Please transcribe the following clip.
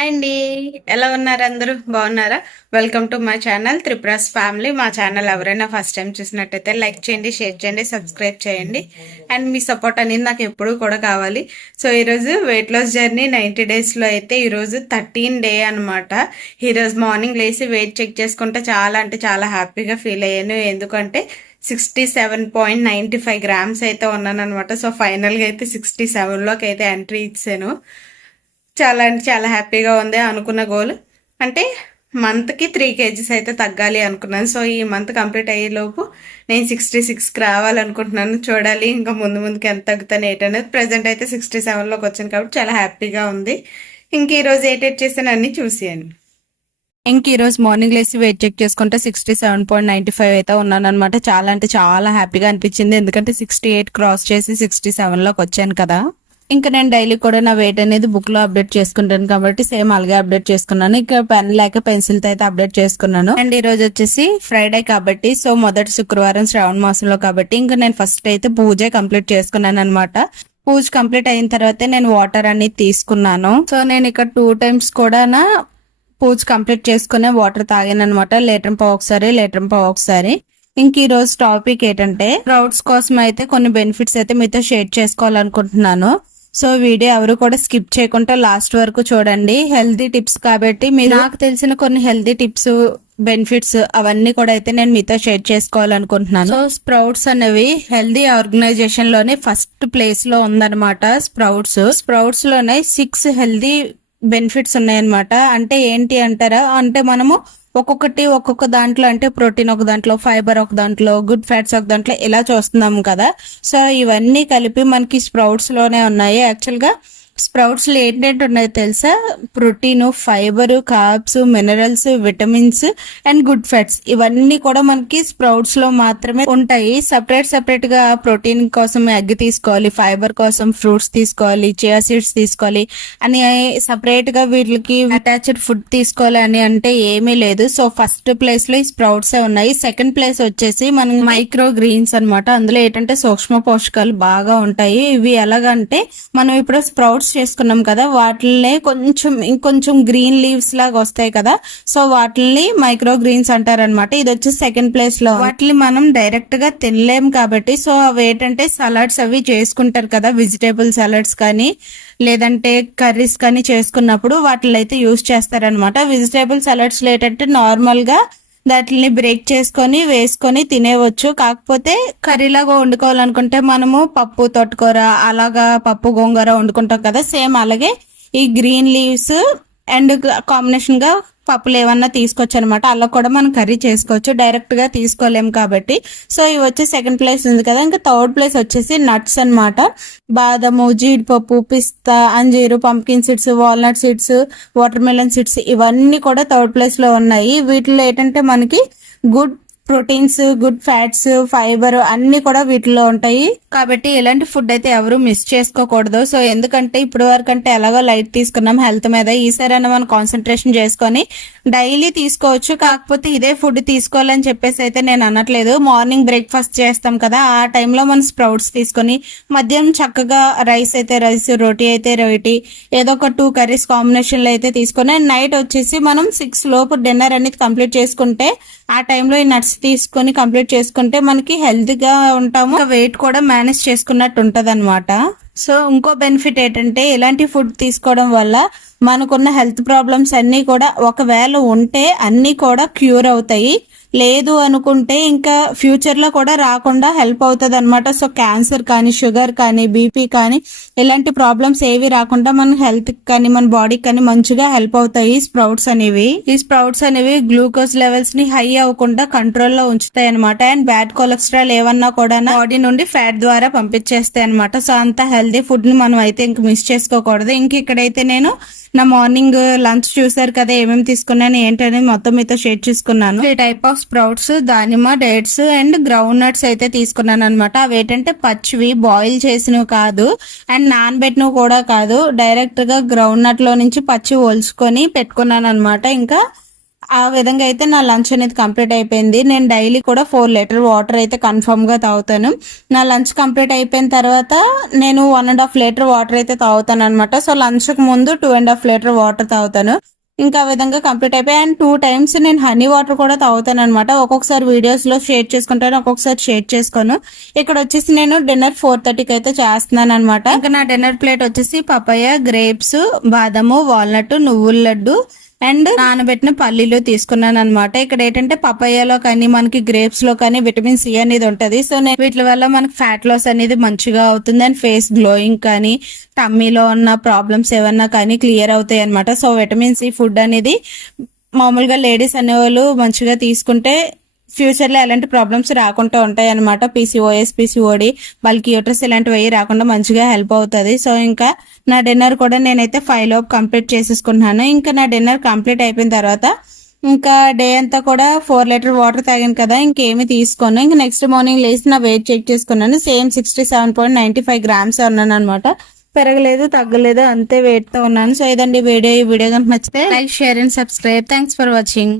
Hi అండి. ఎలా ఉన్నారు? అందరూ బాగున్నారా? Welcome to my channel Tripura's family. మా ఛానల్ ఎవరైనా ఫస్ట్ టైం చూసినట్టయితే లైక్ చేయండి, షేర్ చేయండి, సబ్స్క్రైబ్ చేయండి. అండ్ మీ సపోర్ట్ అనేది నాకు ఎప్పుడూ కూడా కావాలి. సో ఈరోజు వెయిట్ లాస్ జర్నీ 90 డేస్లో అయితే ఈరోజు 13 డే అనమాట. ఈరోజు మార్నింగ్ లేచి వెయిట్ చెక్ చేసుకుంటే చాలా అంటే చాలా హ్యాపీగా ఫీల్ అయ్యాను. ఎందుకంటే 67.95 గ్రామ్స్ అయితే ఉన్నాను అనమాట. సో ఫైనల్గా అయితే 67లోకి అయితే ఎంట్రీ ఇచ్చాను. చాలా అంటే చాలా హ్యాపీగా ఉంది. అనుకున్న గోల్ అంటే మంత్కి 3 kgs అయితే తగ్గాలి అనుకున్నాను. సో ఈ మంత్ కంప్లీట్ అయ్యేలోపు నేను 66కి రావాలనుకుంటున్నాను. చూడాలి ఇంకా ముందుకి ఎంత తగ్గుతాను ఏంటనేది. ప్రజెంట్ అయితే 67లోకి వచ్చాను కాబట్టి చాలా హ్యాపీగా ఉంది. ఇంక ఈరోజు ఏటేట్ చేశాను అన్ని చూసేయండి. ఇంక ఈరోజు మార్నింగ్ లేసి వెయిట్ చెక్ చేసుకుంటే 67.95 అయితే ఉన్నాను అనమాట. చాలా అంటే చాలా హ్యాపీగా అనిపించింది. ఎందుకంటే 68 క్రాస్ చేసి 67లోకి వచ్చాను కదా. ఇంకా నేను డైలీ కూడా నా వెయిట్ అనేది బుక్ లో అప్డేట్ చేసుకుంటాను కాబట్టి సేమ్ అలాగే అప్డేట్ చేసుకున్నాను. ఇంకా పెన్ లేక పెన్సిల్ తో అయితే అప్డేట్ చేసుకున్నాను. అండ్ ఈ రోజు వచ్చేసి ఫ్రైడే కాబట్టి, సో మొదటి శుక్రవారం శ్రావణ మాసంలో కాబట్టి ఇంకా నేను ఫస్ట్ అయితే పూజ కంప్లీట్ చేసుకున్నాను అనమాట. పూజ కంప్లీట్ అయిన తర్వాతే నేను వాటర్ అనేది తీసుకున్నాను. సో నేను ఇక్కడ 2 times కూడా నా పూజ కంప్లీట్ చేసుకునే వాటర్ తాగాను అనమాట. లీటర్ పావు ఒకసారి. ఇంక ఈ రోజు టాపిక్ ఏంటంటే స్ప్రౌట్స్ కోసం అయితే కొన్ని బెనిఫిట్స్ అయితే మీతో షేర్ చేసుకోవాలనుకుంటున్నాను. సో వీడియో ఎవరు కూడా స్కిప్ చేయకుండా లాస్ట్ వరకు చూడండి. హెల్తీ టిప్స్ కాబట్టి మీరు నాకు తెలిసిన కొన్ని హెల్తీ టిప్స్, బెనిఫిట్స్ అవన్నీ కూడా అయితే నేను మీతో షేర్ చేసుకోవాలనుకుంటున్నాను. సో స్ప్రౌట్స్ అనేవి హెల్తీ ఆర్గనైజేషన్ లోనే ఫస్ట్ ప్లేస్ లో ఉందన్నమాట. స్ప్రౌట్స్ లోనే 6 హెల్తీ బెనిఫిట్స్ ఉన్నాయన్నమాట. అంటే ఏంటి అంటారా, అంటే మనము ఒక్కొక్క దాంట్లో అంటే ప్రోటీన్ ఒక దాంట్లో, ఫైబర్ ఒక దాంట్లో, గుడ్ ఫ్యాట్స్ ఒక దాంట్లో ఇలా చూస్తున్నాం కదా. సో ఇవన్నీ కలిపి మనకి స్ప్రౌట్స్ లోనే ఉన్నాయి. యాక్చువల్ గా స్ప్రౌట్స్ లో ఏంటంటే ఉన్నాయో తెలుసా? Protein, fibre, carbs, minerals, vitamins and good fats ఇవన్నీ కూడా మనకి స్ప్రౌట్స్ లో మాత్రమే ఉంటాయి. సెపరేట్ గా ప్రోటీన్ కోసం ఎగ్ తీసుకోవాలి, ఫైబర్ కోసం ఫ్రూట్స్ తీసుకోవాలి, చియా సీడ్స్ తీసుకోవాలి అని సెపరేట్ గా వీటికి అటాచ్డ్ ఫుడ్ తీసుకోవాలి అని అంటే ఏమీ లేదు. సో ఫస్ట్ ప్లేస్ లో ఈ స్ప్రౌట్స్ ఉన్నాయి. సెకండ్ ప్లేస్ వచ్చేసి మనం మైక్రో గ్రీన్స్ అనమాట. అందులో ఏంటంటే సూక్ష్మ పోషకాలు బాగా ఉంటాయి. ఇవి ఎలాగంటే మనం ఇప్పుడు స్ప్రౌట్స్ చేసుకున్నాం కదా, వాటిని ఇంకొంచెం గ్రీన్ లీవ్స్ లాగా వస్తాయి కదా. సో వాటిని మైక్రో గ్రీన్స్ అంటారనమాట. ఇది వచ్చి సెకండ్ ప్లేస్ లో. వాటిని మనం డైరెక్ట్ గా తినలేం కాబట్టి, సో అవి ఏంటంటే సలాడ్స్ అవి చేసుకుంటారు కదా, వెజిటేబుల్ సలాడ్స్ కానీ లేదంటే కర్రీస్ కానీ చేసుకున్నప్పుడు వాటిని అయితే యూజ్ చేస్తారనమాట. వెజిటేబుల్ సలాడ్స్ లో ఏంటంటే నార్మల్ గా దాటిని బ్రేక్ చేసుకొని వేసుకొని తినేవచ్చు. కాకపోతే కర్రీలాగా వండుకోవాలనుకుంటే మనము పప్పు తోటకూర అలాగా పప్పు గోంగూర వండుకుంటాం కదా, సేమ్ అలాగే ఈ గ్రీన్ లీవ్స్ అండ్ కాంబినేషన్ గా పప్పులు ఏమన్నా తీసుకోవచ్చు అనమాట. అలా కూడా మనం కర్రీ చేసుకోవచ్చు, డైరెక్ట్ గా తీసుకోలేము కాబట్టి. సో ఇవి వచ్చి సెకండ్ ప్లేస్ ఉంది కదా. ఇంకా థర్డ్ ప్లేస్ వచ్చేసి నట్స్ అనమాట. బాదము, జీడిపప్పు, పిస్తా, అంజీరు, pumpkin seeds, walnut seeds, watermelon seeds ఇవన్నీ కూడా థర్డ్ ప్లేస్ లో ఉన్నాయి. వీటిలో ఏంటంటే మనకి good proteins, good fats, fibre అన్ని కూడా వీటిలో ఉంటాయి. కాబట్టి ఇలాంటి ఫుడ్ అయితే ఎవరు మిస్ చేసుకోకూడదు. సో ఎందుకంటే ఇప్పుడు వరకంటే ఎలాగో లైట్ తీసుకున్నాం హెల్త్ మీద, ఈసారైనా మనం కాన్సన్ట్రేషన్ చేసుకొని డైలీ తీసుకోవచ్చు. కాకపోతే ఇదే ఫుడ్ తీసుకోవాలని చెప్పేసి అయితే నేను అనట్లేదు. మార్నింగ్ బ్రేక్ఫాస్ట్ చేస్తాం కదా, ఆ టైంలో మనం స్ప్రౌట్స్ తీసుకొని మధ్యాహ్నం చక్కగా రైస్ అయితే రైస్, రోటీ అయితే రోటీ, ఏదో ఒక 2 కర్రీస్ కాంబినేషన్ లో అయితే తీసుకొని నైట్ వచ్చేసి మనం 6 లోపు డిన్నర్ అనేది కంప్లీట్ చేసుకుంటే, ఆ టైంలో ఈ నట్స్ తీసుకొని కంప్లీట్ చేసుకుంటే మనకి హెల్త్ గా ఉంటాము, వెయిట్ కూడా మేనేజ్ చేసుకున్నట్టు ఉంటది అనమాట. సో ఇంకో బెనిఫిట్ ఏంటంటే ఇలాంటి ఫుడ్ తీసుకోవడం వల్ల మనకున్న హెల్త్ ప్రాబ్లమ్స్ అన్ని కూడా ఒకవేళ ఉంటే అన్ని కూడా క్యూర్ అవుతాయి. లేదు అనుకుంటే ఇంకా ఫ్యూచర్ లో కూడా రాకుండా హెల్ప్ అవుతుంది అనమాట. సో క్యాన్సర్ కానీ, షుగర్ కానీ, బీపీ కానీ ఇలాంటి ప్రాబ్లమ్స్ ఏవి రాకుండా మన హెల్త్ కానీ మన బాడీకి కానీ మంచిగా హెల్ప్ అవుతాయి స్ప్రౌట్స్ అనేవి. ఈ స్ప్రౌట్స్ అనేవి గ్లూకోజ్ లెవెల్స్ ని హై అవ్వకుండా కంట్రోల్లో ఉంచుతాయి అనమాట. అండ్ బ్యాడ్ కొలెస్ట్రాల్ ఏమన్నా కూడా బాడీ నుండి ఫ్యాట్ ద్వారా పంపించేస్తాయి అనమాట. సో అంత హెల్తీ ఫుడ్ ని మనం అయితే ఇంక మిస్ చేసుకోకూడదు. ఇంక ఇక్కడైతే నేను నా మార్నింగ్ లంచ్ చూసారు కదా, ఏమేమి తీసుకున్నాను ఏంటనేది మొత్తం మీతో షేర్ చేసుకున్నాను. ఈ టైప్ ఆఫ్ స్ప్రౌట్స్ దానిమ్మ, డేట్స్ అండ్ గ్రౌండ్ నట్స్ అయితే తీసుకున్నాను అనమాట. అవి ఏంటంటే పచ్చివి, బాయిల్ చేసినవి కాదు అండ్ నానబెట్టినవి కూడా కాదు, డైరెక్ట్ గా గ్రౌండ్ నట్ లో నుంచి పచ్చి ఒలుచుకొని పెట్టుకున్నాను అనమాట. ఇంకా ఆ విధంగా అయితే నా లంచ్ అనేది కంప్లీట్ అయిపోయింది. నేను డైలీ కూడా 4 లీటర్ వాటర్ అయితే కన్ఫర్మ్ గా తాగుతాను. నా లంచ్ కంప్లీట్ అయిపోయిన తర్వాత నేను 1.5 లీటర్ వాటర్ అయితే తాగుతాను అనమాట. సో లంచ్ కు ముందు 2.5 లీటర్ వాటర్ తాగుతాను. ఇంకా ఆ విధంగా కంప్లీట్ అయిపోయి అండ్ 2 టైమ్స్ నేను హనీ వాటర్ కూడా తాగుతాను అనమాట. ఒక్కొక్కసారి వీడియోస్ లో షేర్ చేసుకుంటాను, ఒక్కొక్కసారి షేర్ చేసుకోను. ఇక్కడ వచ్చేసి నేను డిన్నర్ 4:30కి అయితే చేస్తున్నాను అనమాట. ఇంకా నా డిన్నర్ ప్లేట్ వచ్చేసి పపాయ, గ్రేప్స్, బాదము, వాల్నట్, నువ్వుల లడ్డు అండ్ నానబెట్టిన పల్లీలు తీసుకున్నాను అనమాట. ఇక్కడ ఏంటంటే పపాయాలో కానీ మనకి గ్రేప్స్ లో కానీ విటమిన్ సి అనేది ఉంటది. సో నేను వీటి వల్ల మనకి ఫ్యాట్ లాస్ అనేది మంచిగా అవుతుంది అండ్ ఫేస్ గ్లోయింగ్ కానీ టమ్మీలో ఉన్న ప్రాబ్లమ్స్ ఏమన్నా కానీ క్లియర్ అవుతాయి అనమాట. సో విటమిన్ సి ఫుడ్ అనేది మామూలుగా లేడీస్ అనేవాళ్ళు మంచిగా తీసుకుంటే ఫ్యూచర్ లో ఎలాంటి ప్రాబ్లమ్స్ రాకుండా ఉంటాయి అనమాట. పీసీఓఎస్, పీసీఓడి, బల్కీ యూట్రస్ ఇలాంటివి రాకుండా మంచిగా హెల్ప్ అవుతుంది. సో ఇంకా నా డిన్నర్ కూడా నేనైతే 5 లోపు కంప్లీట్ చేసేసుకున్నాను. ఇంకా నా డిన్నర్ కంప్లీట్ అయిపోయిన తర్వాత ఇంకా డే అంతా కూడా 4 లీటర్ వాటర్ తాగాను కదా, ఇంకేమి తీసుకోను. ఇంకా నెక్స్ట్ మార్నింగ్ లేచి నా వెయిట్ చెక్ చేసుకున్నాను. సేమ్ 67.95 గ్రామ్స్ ఉన్నాను అనమాట. పెరగలేదు, తగ్గలేదు, అంతే వెయిట్ తో ఉన్నాను. సో ఇదండి వీడియో. ఈ వీడియో కనుక నచ్చితే like, share and subscribe. Thanks for watching.